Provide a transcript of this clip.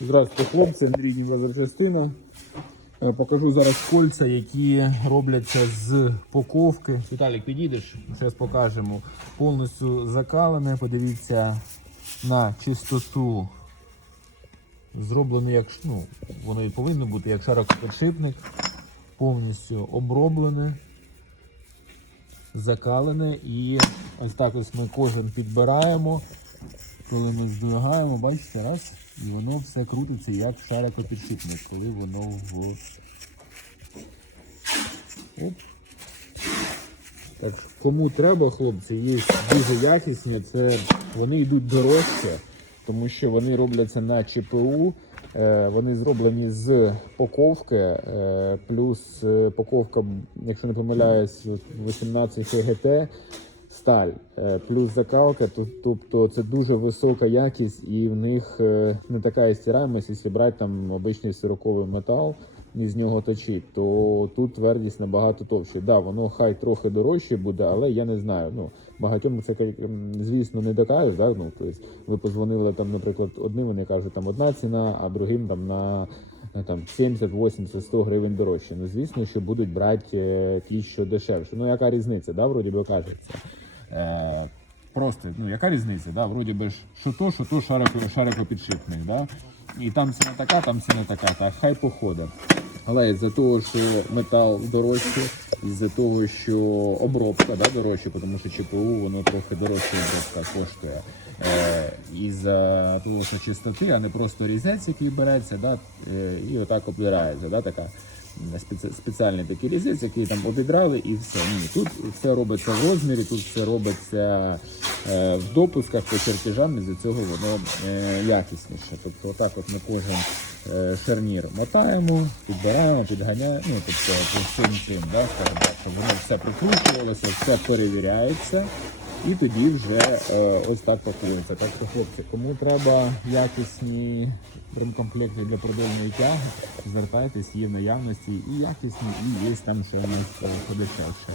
Здравствуйте, хлопці, Андрій Нівезерчастина. Покажу зараз кольця, які робляться з поковки. Віталік, підійдеш? Зараз покажемо. Повністю закалене. Подивіться на чистоту. Зроблене як ну, воно і повинно бути як шарокоподшипник. Повністю оброблене, закалене. І ось так ось ми кожен підбираємо. Коли ми здвигаємо, бачите, раз, і воно все крутиться як шарикопідшипник, коли воно в. Оп. Так, кому треба, хлопці, є дуже якісні, це вони йдуть дорожче, тому що вони робляться на ЧПУ. е, Вони зроблені з поковки, е, плюс е, поковка, якщо не помиляюсь, 18 ХГТ сталь, е, плюс закалка, то- тобто це дуже висока якість, і в них е, не така і стираємость, якщо брати там обичний сироковий метал і з нього точить, то тут твердість набагато товще. Да, воно хай трохи дорожче буде, але я не знаю. Ну багатьом це звісно не докажеш. Да? Ну, тобто ви позвонили там, наприклад, одним, вони кажуть, там одна ціна, а другим там на там 70, 80, 100 гривень дорожче. Ну звісно, що будуть брати е, ті, що дешевше. Ну яка різниця, да, вроді би кажеться. Е, просто, ну яка різниця? Да? Вроді би що то, що то шарикопідшипник. Да? І там ціна така, там ціна така, так хай походить. Але із-за того, що метал дорожчий, із-за того, що обробка да, дорожча, тому що ЧПУ воно трохи дорожче обробка коштує. Е, із-за того, що чистоти, а не просто різець, який береться, да, е, і отак обдирається. Да, така спеціальний такий різець, який там обідрали і все. Ні, тут все робиться в розмірі, тут все робиться е, в допусках по чертежам, і з цього воно е, якісніше. Тобто отак от ми кожен е, шарнір мотаємо, підбираємо, підганяємо, ну тобто всім цим, да, скажімо так, щоб воно все прикручувалося, все перевіряється. І тоді вже е, ось так пакується. Так що, хлопці, кому треба якісні ремкомплекти для продольної тяги, звертайтесь, є в наявності і якісні, і є там що у нас е, подешевше.